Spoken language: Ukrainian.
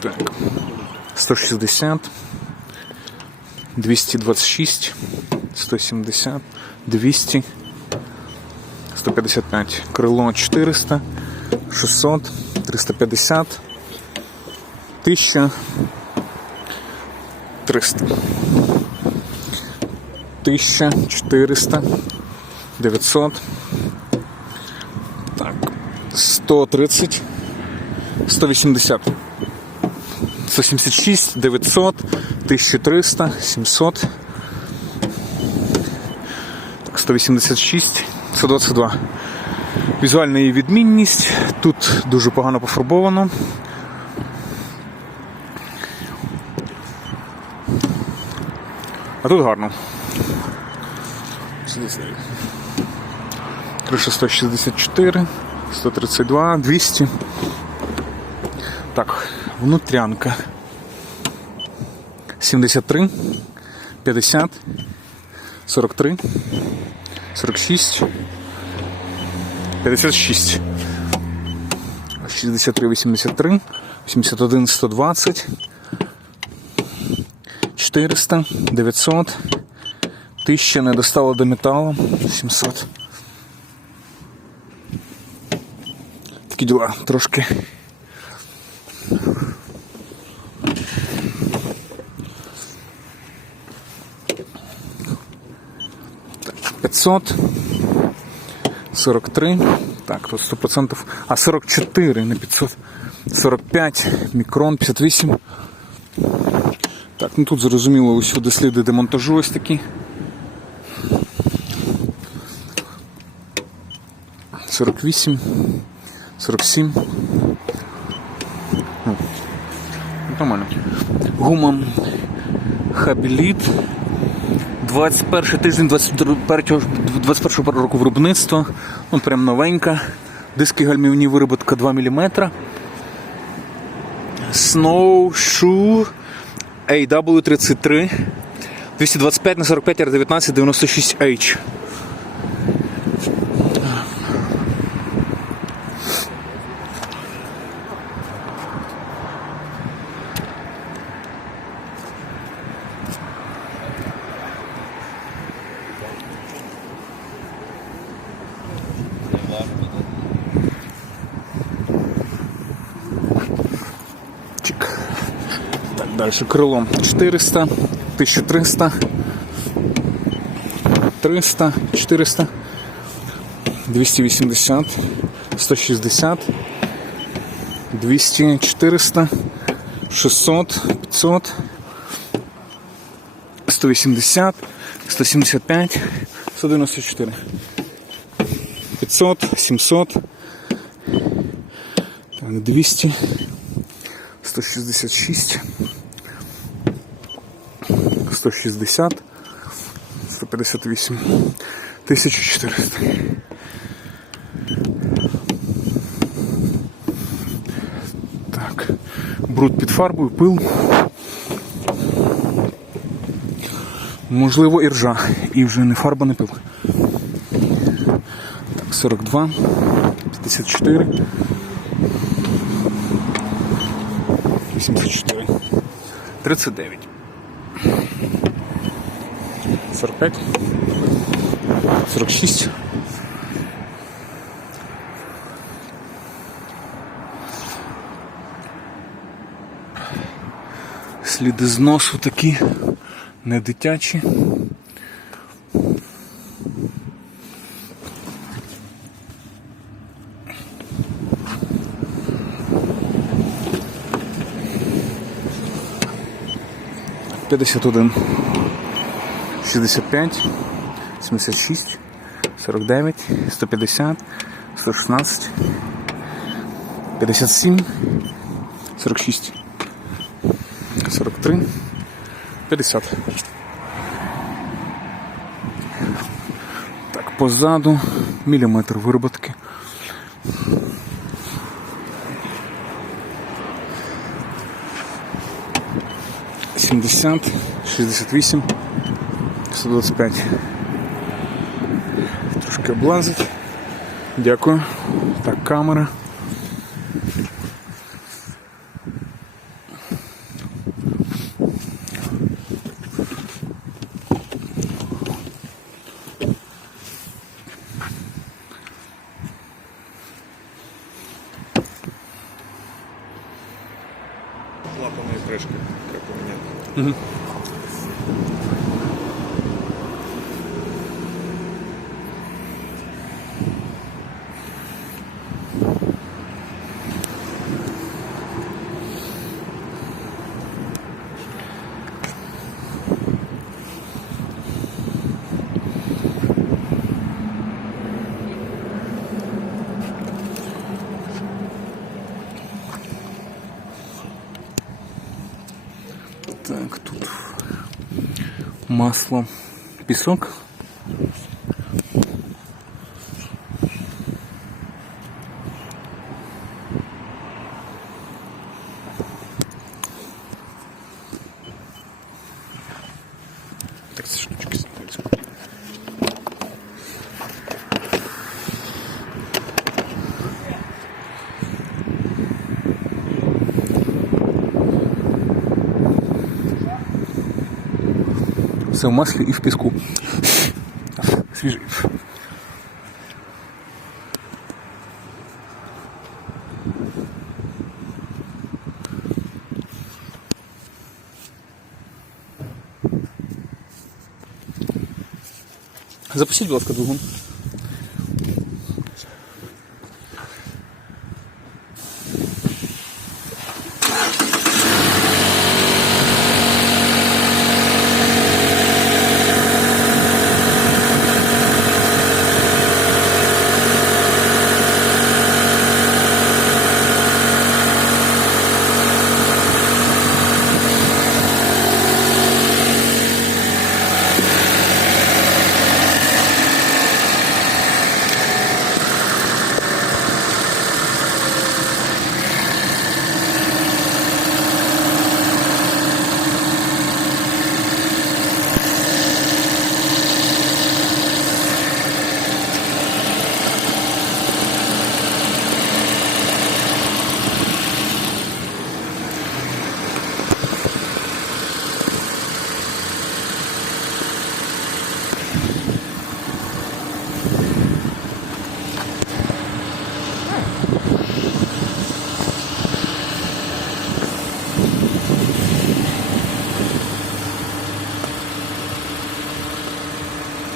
Так. 160, 226, 170, 200, 155. Крило 400, 600, 350, 1000, 300. 1400, 900, так, 130, 180, 176, 900, 1300, 700, так, 186, 122. Візуальна її відмінність. Тут дуже погано пофарбовано. А тут гарно. Криша 164, 132, 200. Так, внутрянка. 73, 50, 43, 46, 56, 63, 83, 81, 120, 400, 900, 1000 не достало до металу, 700. Такі діла трошки. 500. 43. Так, тут 100%. А 44, не 500. 45, мікрон, 58. Так, ну тут зрозуміло усюди сліди демонтажу ось такі. 48, 47. Ну, Нормально. Гума Хабіліт. 21 тиждень 21, 21 року виробництва. Ну, прям новенька. Диски гальмівні виробітка 2 мм. Snowshoe AW33 225 на 45 R19 96H. Чик. Так, дальше крылом 400, 1300, 300, 400, 280, 160, 200, 400, 600, 500, 180, 175, 194, 500, 700, так, 200, 166, 160, 158, 1400. Так, бруд під фарбою, пил. Можливо, і ржа. І вже не фарба, не пил. Так, 42, 54. 84. 39. 45. 46. Сліди зносу такі не дитячі. П'ятдесят один. 65, 76, 49, 150, 116, 57, 46, 43, 50. Так, позаду міліметр вироботки. Сімдесят, шістдесят вісім. 125. Трошки облазить. Дякую. Так, камера. Mm-hmm. Так, тут масло, пісок. Все в маслі і в піску. Свіжий. Запустіть, будь ласка, двигун.